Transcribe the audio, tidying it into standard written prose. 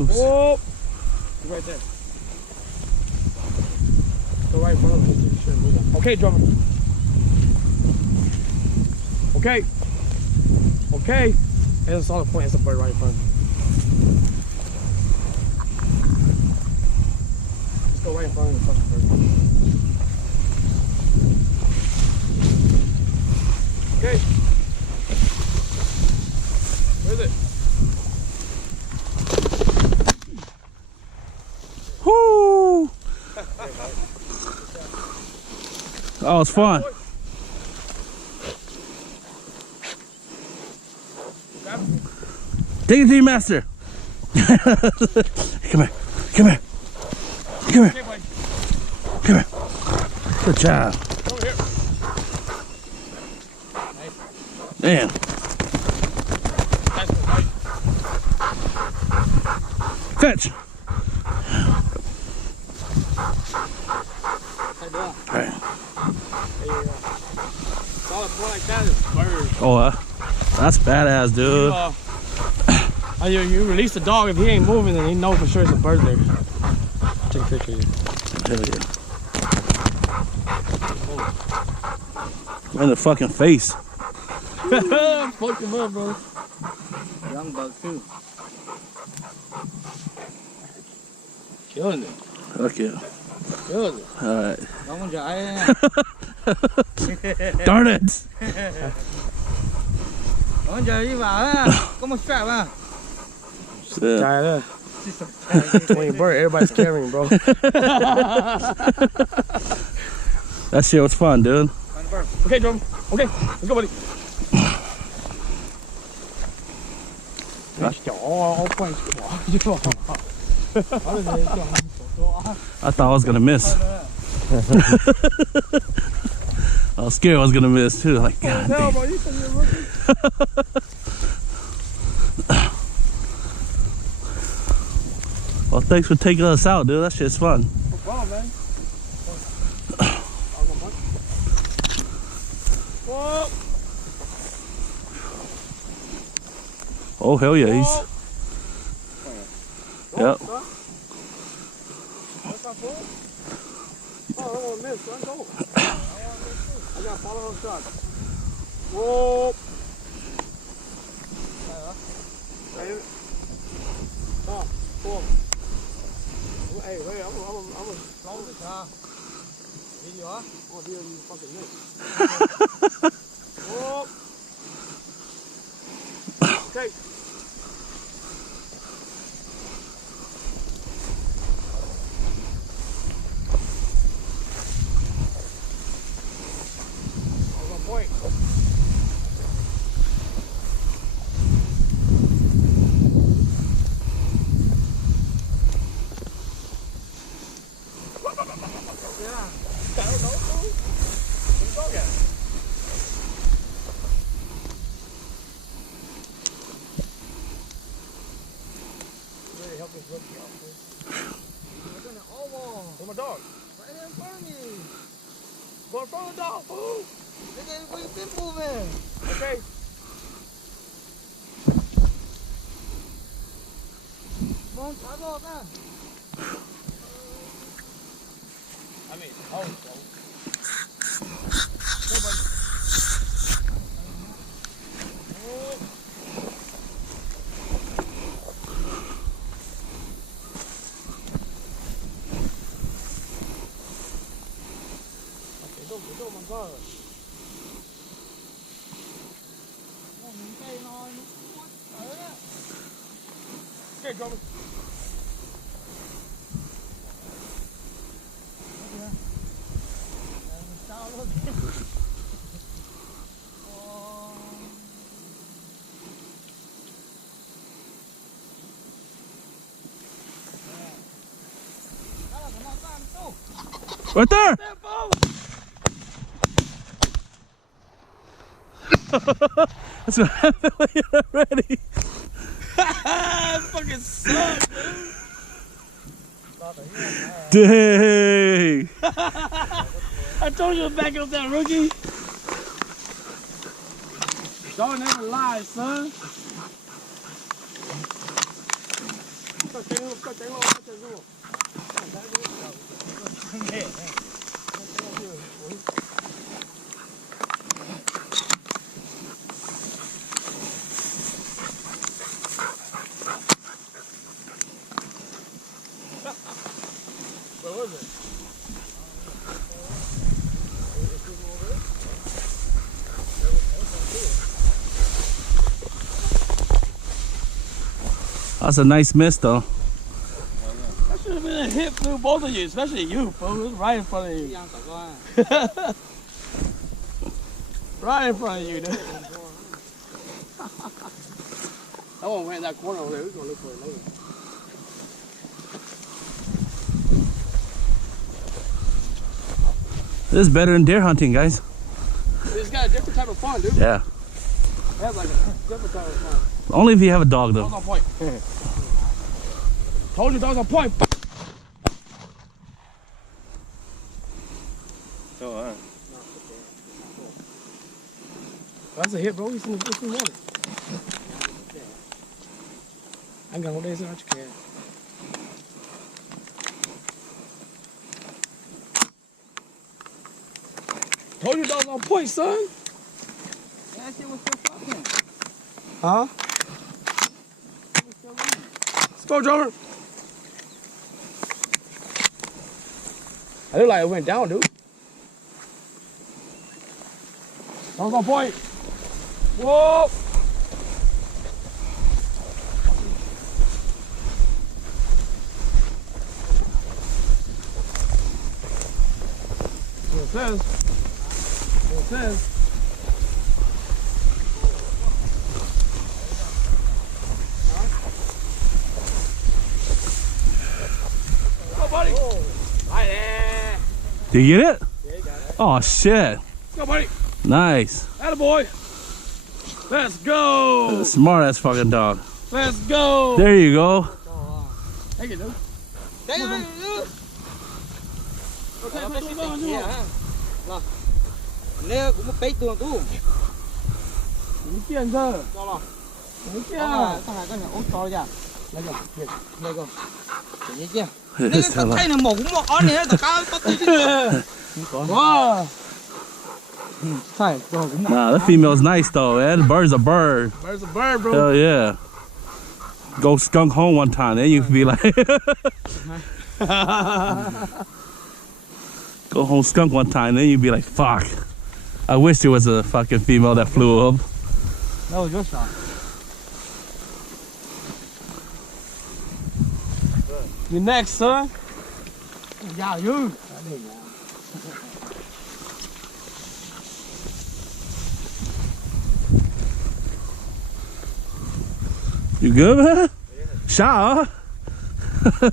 Oops. Whoa! He's right there. Go right in front of him. You shouldn't move him. Okay, drummer. Okay. Okay. That's a solid point. It's a bird right in front of him. Just go right in front of him and touch the bird. Okay. Where is it? Woo! Oh, it's fun. Take it to your master. Come here. Come here. Come here. Come here. Good job. Over here. Man. Fetch. Alright. Solid point like that is bird. Oh, that's badass, dude. You release the dog. If he ain't moving, then he knows for sure it's a bird there. Take a picture of you. In the fucking face. Fuck him up, bro. Young buck too. Killing it. Fuck yeah. Killing it. Alright. Vamos ya, Darn it. Vamos ya đi vào á. Có một strap à? Yeah. Tired up. When you bird, everybody's carrying, bro. That shit was fun, dude. Okay, drum. Okay, let's go, buddy. I thought I was gonna miss. I was scared I was gonna miss too. Like, God damn. Bro, you said you're a rookie. Well, thanks for taking us out, dude. That shit's fun. No problem, man. Whoa. Oh, hell yeah. He's. Yep. That's not full? Oh, I don't want to miss, son. Go. I got to follow those shots. Whoa. Oh, cool. Hey, wait, I'm gonna slow this, huh? Video, huh? I'm gonna video you fucking next. Whoa. Okay. Point. Yeah. I don't know, fool. Where's the dog at? Really help this rookie out, fool. We're gonna oval. Where's my dog? Right here in front of me. Go in front of the dog, fool. Look at where you been moving. Okay. Come on, try off now. I mean, oh, bro. Go, my God. Okay, Drummer. Right there! That's what happened when you're ready. Fucking sucks, dude. Dang. I told you to back up that rookie. Don't ever lie, son. Where was it? That's a nice miss, though. That should have been a hit through both of you, especially you, fool. It was right in front of you. Right in front of you, dude. I won't wait in that corner over there. We're going to look for it later. This is better than deer hunting, guys. It's got a different type of fun, dude. Yeah. It has like a different type of fun. Only if you have a dog, Dog's though. on point. Told you dog's on point. Oh, That's a hit, bro. He's in the water. I ain't got no days in what you can. Told you dog's on point, son. That shit was still fucking. Huh? Let's go, drummer. I look like it went down, dude. Dog's on point. Whoa! What it says. What it says. Go, buddy. Right there. Did you get it? Yeah, you got it. Oh, shit. Go, buddy. Nice. Attaboy. Let's go. Smart ass fucking dog. Let's go. There you go. Take it, dude. Đây đây đây. Okay, let's go. Dạ ha. Nào. Nè cũng một bait tuồng tu. Những kiện giờ. Cho nào. Những kiện. Sao lại cái này ốp to ra. Đây cơ. Đây cơ. Thế chứ. Look at Nè this cái fella. tay nó mổ cũng mỏ này tất cả có tí. Wow. Sai, rồi cũng mỏ. Nah, that female's nice, though, man. The bird's a bird. There's a bird, bro. Hell yeah. Go skunk home one time, then you can be like... Go home skunk one time, then you'd be like, fuck. I wish there was a fucking female that flew up. That was your shot. You next, son. Yeah, you. You good, man? Shot, huh?